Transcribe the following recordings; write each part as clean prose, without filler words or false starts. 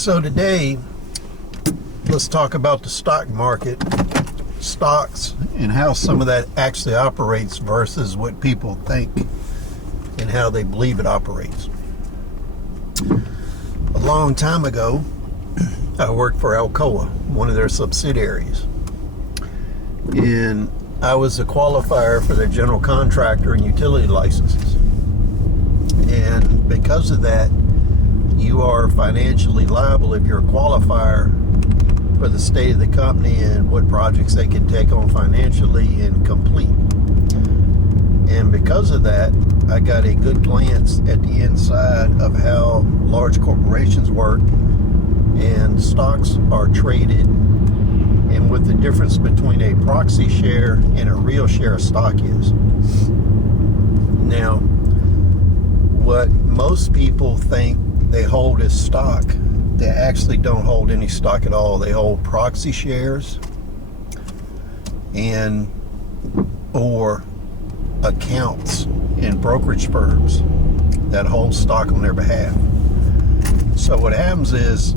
So today, let's talk about the stock market, stocks, and how some of that actually operates versus what people think and how they believe it operates. A long time ago, I worked for Alcoa, one of their subsidiaries, and I was a qualifier for their general contractor and utility licenses. And because of that, you are financially liable if you're a qualifier for the state of the company and what projects they can take on financially and complete. And because of that, I got a good glance at the inside of how large corporations work and stocks are traded, and what the difference between a proxy share and a real share of stock is. Now, what most people think they hold as stock, they actually don't hold any stock at all. They hold proxy shares and or accounts in brokerage firms that hold stock on their behalf. So what happens is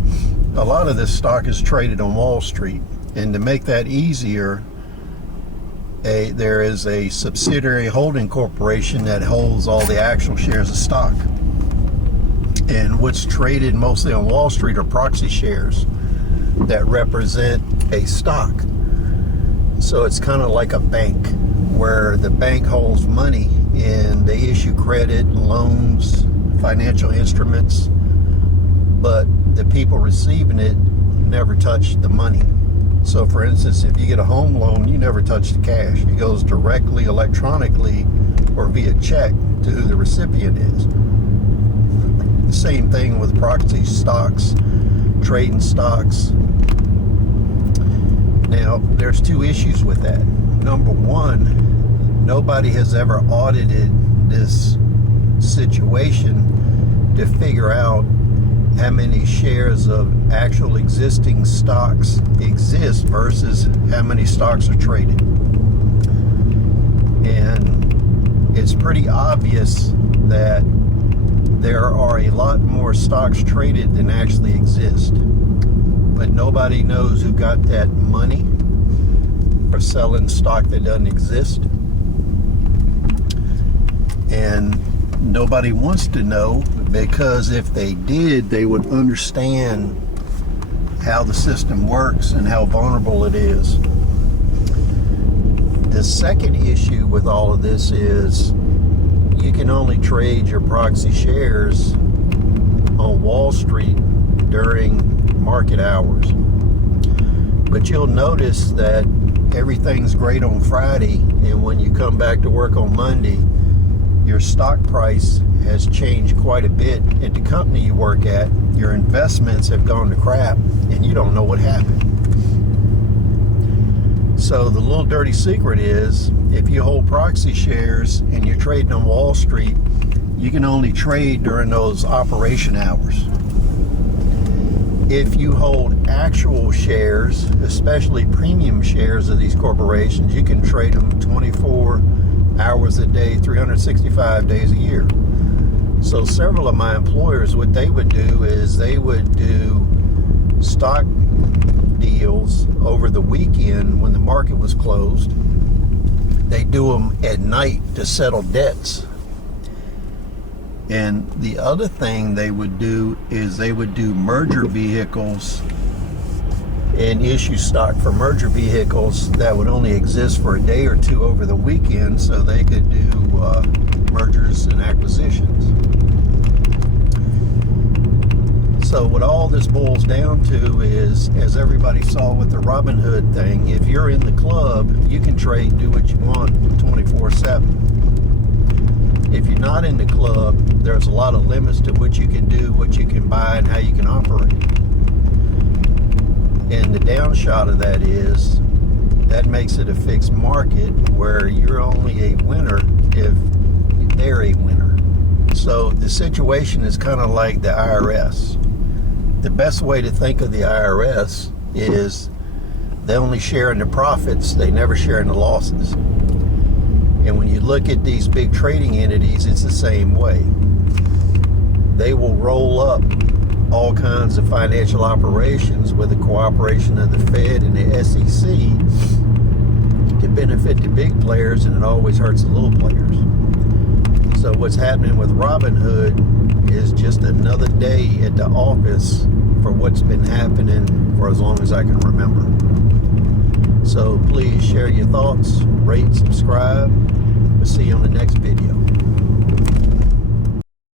a lot of this stock is traded on Wall Street, and to make that easier, there is a subsidiary holding corporation that holds all the actual shares of stock. And what's traded mostly on Wall Street are proxy shares that represent a stock. So it's kind of like a bank, where the bank holds money and they issue credit, loans, financial instruments, but the people receiving it never touch the money. So for instance, if you get a home loan, you never touch the cash. It goes directly electronically or via check to who the recipient is. The same thing with proxy stocks, trading stocks. Now, there's two issues with that. Number one, nobody has ever audited this situation to figure out how many shares of actual existing stocks exist versus how many stocks are traded. And it's pretty obvious that there are a lot more stocks traded than actually exist. But nobody knows who got that money for selling stock that doesn't exist. And nobody wants to know, because if they did, they would understand how the system works and how vulnerable it is. The second issue with all of this is you can only trade your proxy shares on Wall Street during market hours. But you'll notice that everything's great on Friday, and when you come back to work on Monday, your stock price has changed quite a bit at the company you work at. Your investments have gone to crap, and you don't know what happened. So the little dirty secret is, if you hold proxy shares and you're trading on Wall Street, you can only trade during those operation hours. If you hold actual shares, especially premium shares of these corporations, you can trade them 24 hours a day, 365 days a year. So several of my employers, what they would do is they would do stock deals over the weekend when the market was closed. They do them at night to settle debts. And the other thing they would do is they would do merger vehicles and issue stock for merger vehicles that would only exist for a day or two over the weekend, so they could do mergers and acquisitions. So what all this boils down to is, as everybody saw with the Robinhood thing, if you're in the club, you can trade, do what you want 24/7. If you're not in the club, there's a lot of limits to what you can do, what you can buy, and how you can operate. And the downshot of that is that makes it a fixed market where you're only a winner if they're a winner. So the situation is kind of like the IRS. The best way to think of the IRS is they only share in the profits, they never share in the losses. And when you look at these big trading entities, it's the same way. They will roll up all kinds of financial operations with the cooperation of the Fed and the SEC to benefit the big players, and it always hurts the little players. So what's happening with Robinhood is just another day at the office for what's been happening for as long as I can remember. So please share your thoughts, rate, subscribe. We'll see you on the next video.